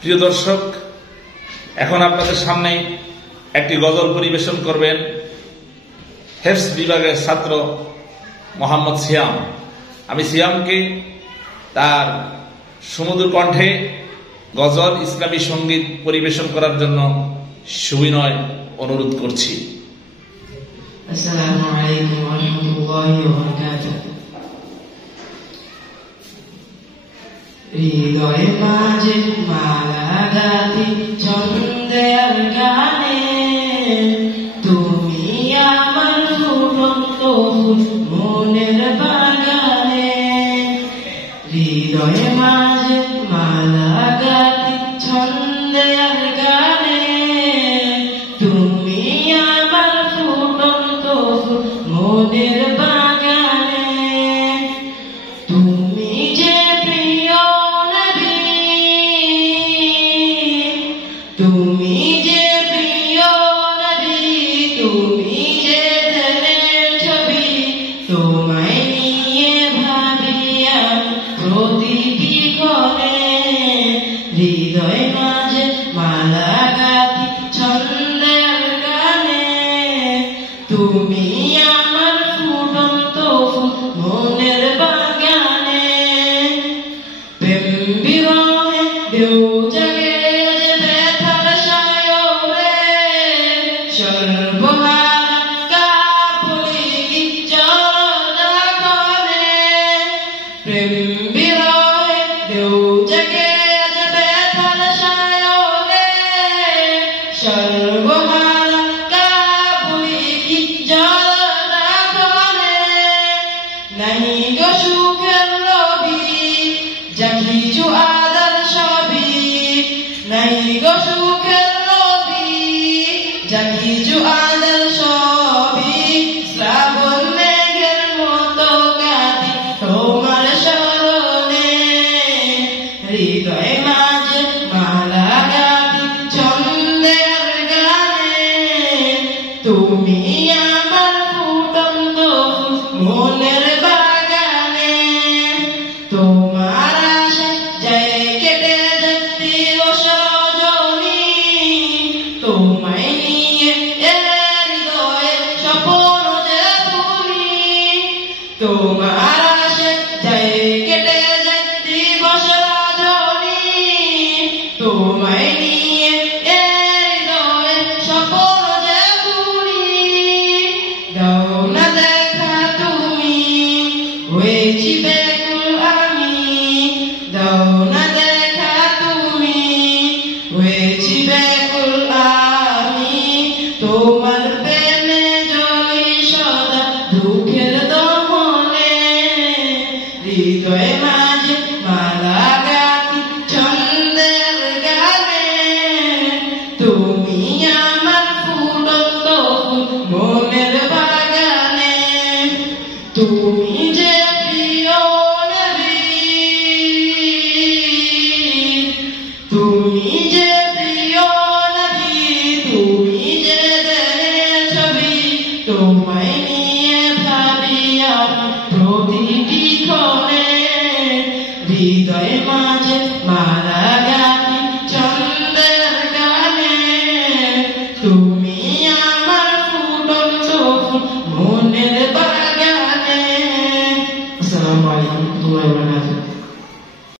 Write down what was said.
প্রিয় দর্শক, এখন আপনাদের সামনে একটি গজল পরিবেশন করবেন হেফজ বিভাগের ছাত্র মোহাম্মদ সিয়াম। আমি সিয়ামকে তার সুমধুর কণ্ঠে গজল ইসলামী সঙ্গীত পরিবেশন করার জন্য সুবিনয় অনুরোধ করছি। আসসালামু আলাইকুম ওয়া রাহমাতুল্লাহি ওয়া বারাকাতুহু। হৃদয় মাঝে মালা গাঁথি ছন্দের গানে, তুমি আমার ফুটন্ত ফুল মনের বাগানে। হৃদয় মাঝে মালা গাঁথি ছন্দের গানে, তুমি আমার ফুটন্ত ফুল মনের বাগানে। তুমি যে প্রিয় নবী, তুমি যে প্রিয় নবী, তুমি যে ধ্যানের ছবি, তোমায় নিয়ে ভাবি আমি প্রতিটি ক্ষণে। হৃদয় মাঝে মালা গাঁথি ছন্দের গানে, তুমি আমার ফুটন্ত ফুল মনের বাগানে। প্রেম বিরহে দেও জাগে যে ব্যথার সায়রে, সর্বহারা কাপুরি জলদাগনে। প্রেম বিরহে দেও জাগে যে ব্যথার সায়রে, সর্বহারা কাপুরি জলদাগনে। নাই গো সুখের রবি, যা কিছু আদার সবই, নাই গো সুখের রবি, যা কিছু আদার সবই। শ্রাবণ মেঘের মতো কাঁদি তোমার স্মরণে। হৃদয় মাঝে মালা গাঁথি ছন্দের গানে, তুমি আমার ফুটন্ত ফুল মনের বাগানে। তোমার আশায় যায় কেটে যাচ্ছি রজনী, তোমায় নিয়ে হৃদয়ে স্বপ্ন যে তুলি। তোমার আশায় যায় কেটে যাচ্ছি রজনী, তোমায় নিয়ে হৃদয়ে স্বপ্ন যে তুলি। দাও না দেখা তুমি, হয়েছি ব্যাকুল আমি। দাও না দেখা তুমি, হয়েছি ব্যাকুল আমি। তোমার প্রেমে জ্বলি সদা দুঃখের দমনে। হৃদয় মাঝে মালা গাঁথি ছন্দের গানে, তুমি আমার ফুটন্ত ফুল মনের বাগানে। তুমি যে প্রিয় নবী, তুমি যে প্রিয় নবী, তুমি যে ধ্যানের ছবি, তোমায় নিয়ে ভাবি আমি প্রতিটি ক্ষণে। হৃদয় মাঝে মালা